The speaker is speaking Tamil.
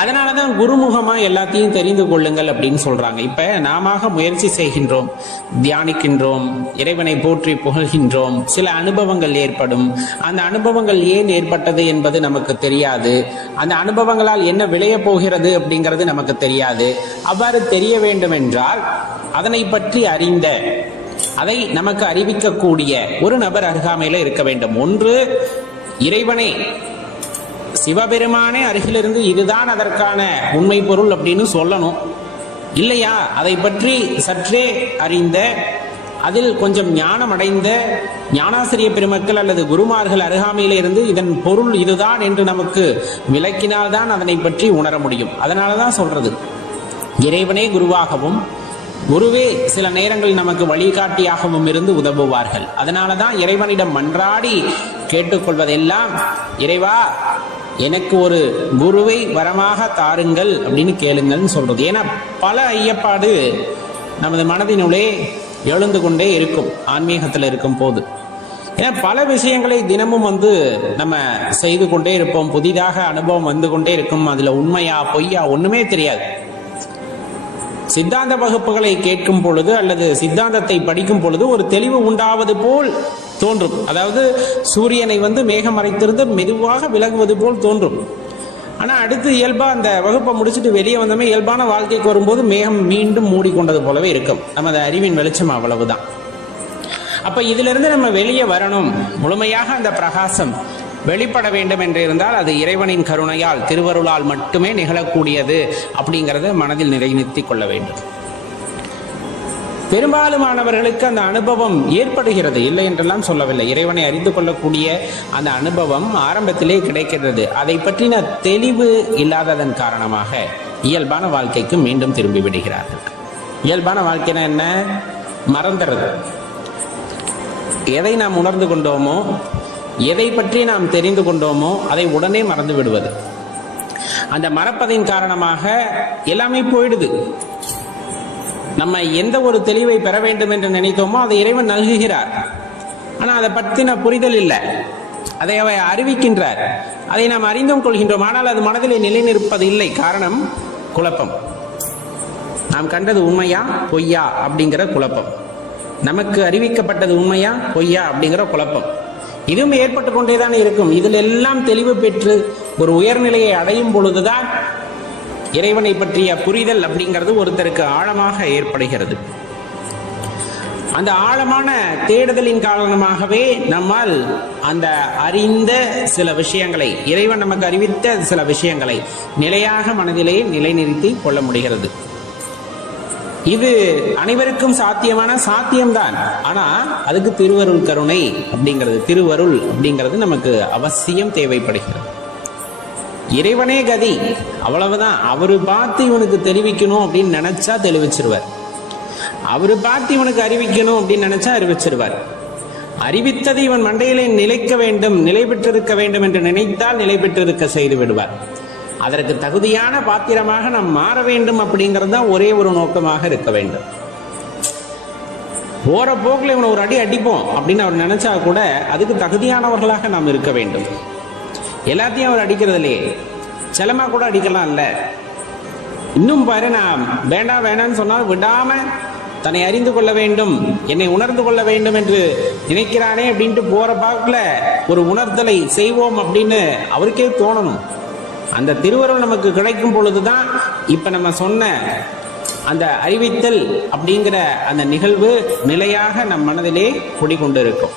அதனாலதான் குருமுகமா எல்லாத்தையும் தெரிந்து கொள்ளுங்கள் அப்படின்னு சொல்றாங்க. இப்ப நாம முயற்சி செய்கின்றோம், தியானிக்கின்றோம், இறைவனை போற்றி புகழ்கின்றோம், சில அனுபவங்கள் ஏற்படும். அந்த அனுபவங்கள் ஏன் ஏற்பட்டது என்பது நமக்கு தெரியாது. அந்த அனுபவங்களால் என்ன விளைய போகிறது அப்படிங்கிறது நமக்கு தெரியாது. அவ்வாறு தெரிய வேண்டும் என்றால் அதனை பற்றி அறிந்த, அதை நமக்கு அறிவிக்கக்கூடிய ஒரு நபர் அருகாமையில இருக்க வேண்டும். ஒன்று இறைவனே, சிவபெருமானே அருகிலிருந்து இதுதான் அதற்கான உண்மை பொருள் அப்படின்னு சொல்லணும். இல்லையா, அதை பற்றி சற்றே அறிந்த, அதில் கொஞ்சம் ஞானம் அடைந்த ஞானாசிரிய பெருமக்கள் அல்லது குருமார்கள் அருகாமையில இருந்து இதன் பொருள் இதுதான் என்று நமக்கு விளக்கினால்தான் அதனை பற்றி உணர முடியும். அதனாலதான் சொல்றது, இறைவனே குருவாகவும் குருவே சில நேரங்களில் நமக்கு வழிகாட்டியாகவும் இருந்து உதவுவார்கள். அதனாலதான் இறைவனிடம் மன்றாடி கேட்டுக்கொள்வதெல்லாம், இறைவா எனக்கு ஒரு குருவை வரமாக தாருங்கள் அப்படின்னு கேளுங்கள்னு சொல்றது. ஏன்னா பல ஐயப்பாடு நமது மனதினுள்ளே எழுந்து கொண்டே இருக்கும் ஆன்மீகத்தில் இருக்கும் போது. ஏன்னா பல விஷயங்களை தினமும் நம்ம செய்து கொண்டே இருப்போம், புதிதாக அனுபவம் வந்து கொண்டே இருக்கும். அதுல உண்மையா பொய்யா ஒண்ணுமே தெரியாது. சித்தாந்த வகுப்புகளை கேட்கும் பொழுது அல்லது சித்தாந்தத்தை படிக்கும் பொழுது ஒரு தெளிவு உண்டாவது போல் தோன்றும். அதாவது சூரியனை மேகம் மறைத்திருந்து மெதுவாக விலகுவது போல் தோன்றும். ஆனா அடுத்து இயல்பா அந்த வகுப்பை முடிச்சுட்டு வெளியே வந்தோமே, இயல்பான வாழ்க்கைக்கு வரும்போது மேகம் மீண்டும் மூடிக்கொண்டது போலவே இருக்கும். நமது அறிவின் வெளிச்சம் அவ்வளவுதான். அப்ப இதுல இருந்து நம்ம வெளியே வரணும், முழுமையாக அந்த பிரகாசம் வெளிப்பட வேண்டும் என்று இருந்தால் அது இறைவனின் கருணையால், திருவருளால் மட்டுமே நிகழக்கூடியது அப்படிங்கிறத மனதில் நிலைநிறுத்திக் கொள்ள வேண்டும். பெரும்பாலுமானவர்களுக்கு அந்த அனுபவம் ஏற்படுகிறது, இல்லை என்றெல்லாம் சொல்லவில்லை. இறைவனை அறிந்து கொள்ளக்கூடிய அந்த அனுபவம் ஆரம்பத்திலே கிடைக்கிறது. அதை பற்றின தெளிவு இல்லாததன் காரணமாக இயல்பான வாழ்க்கைக்கு மீண்டும் திரும்பி விடுகிறார்கள். இயல்பான வாழ்க்கைனா என்ன? மறந்துறது. எதை நாம் உணர்ந்து கொண்டோமோ, எதை பற்றி நாம் தெரிந்து கொண்டோமோ அதை உடனே மறந்து விடுவது. அந்த மறப்பதின் காரணமாக எல்லாமே போயிடுது. நம்ம எந்த ஒரு தெளிவை பெற வேண்டும் என்று நினைத்தோமோ அதை இறைவன் நல்குகிறார். ஆனா அதை பற்றின புரிதல் இல்லை, அதை அவை அறிவிக்கின்றார், அதை நாம் அறிந்தும் கொள்கின்றோம். ஆனால் அது மனதிலே நிலை நிற்பது இல்லை. காரணம் குழப்பம். நாம் கண்டது உண்மையா பொய்யா அப்படிங்கிற குழப்பம், நமக்கு அறிவிக்கப்பட்டது உண்மையா பொய்யா அப்படிங்கிற குழப்பம், இதுவும் ஏற்பட்டு கொண்டேதான் இருக்கும். இதில் எல்லாம் தெளிவு பெற்று ஒரு உயர்நிலையை அடையும் பொழுதுதான் இறைவனை பற்றிய புரிதல் அப்படிங்கிறது ஒருத்தருக்கு ஆழமாக ஏற்படுகிறது. அந்த ஆழமான தேடுதலின் காரணமாகவே நம்மால் அந்த அறிந்த சில விஷயங்களை, இறைவன் நமக்கு அறிவித்த சில விஷயங்களை நிலையாக மனதிலே நிலைநிறுத்தி கொள்ள முடிகிறது. இது அனைவருக்கும் சாத்தியமான சாத்தியம்தான். ஆனா அதுக்கு திருவருள் கருணை அப்படிங்கிறது, திருவருள் அப்படிங்கிறது நமக்கு அவசியம் தேவைப்படுகிறது. இறைவனே கதி, அவ்வளவுதான். அவரு பார்த்து இவனுக்கு தெரிவிக்கணும் அப்படின்னு நினைச்சா தெளிவிச்சிருவார். அவரு பார்த்து இவனுக்கு அறிவிக்கணும் அப்படின்னு நினைச்சா அறிவிச்சிருவார். அறிவித்தது இவன் மண்டையிலே நிலைக்க வேண்டும், நிலை பெற்றிருக்க வேண்டும் என்று நினைத்தால் நிலை பெற்றிருக்க செய்து விடுவார். அதற்கு தகுதியான பாத்திரமாக நாம் மாற வேண்டும் அப்படிங்கிறது தான் ஒரே ஒரு நோக்கமாக இருக்க வேண்டும். போற போக்கில் இவனை ஒரு அடி அடிப்போம் அப்படின்னு அவர் நினைச்சா கூட அதுக்கு தகுதியானவர்களாக நாம் இருக்க வேண்டும். எல்லாத்தையும் அவர் அடிக்கிறது இல்லையே, செலமா கூட அடிக்கலாம் இல்ல. இன்னும் பாரு, நான் வேண்டாம் வேண்டாம்னு சொன்னால் விடாம தன்னை அறிந்து கொள்ள வேண்டும், என்னை உணர்ந்து கொள்ள வேண்டும் என்று நினைக்கிறானே அப்படின்ட்டு போற பாக்குல ஒரு உணர்தலை செய்வோம் அப்படின்னு அவருக்கே தோணணும். அந்த திருவருள் நமக்கு கிடைக்கும் பொழுதுதான் இப்ப நம்ம சொன்ன அந்த அறிவித்தல் அப்படிங்கிற அந்த நிகழ்வு நிலையாக நம் மனதிலே குடிகொண்டு இருக்கும்.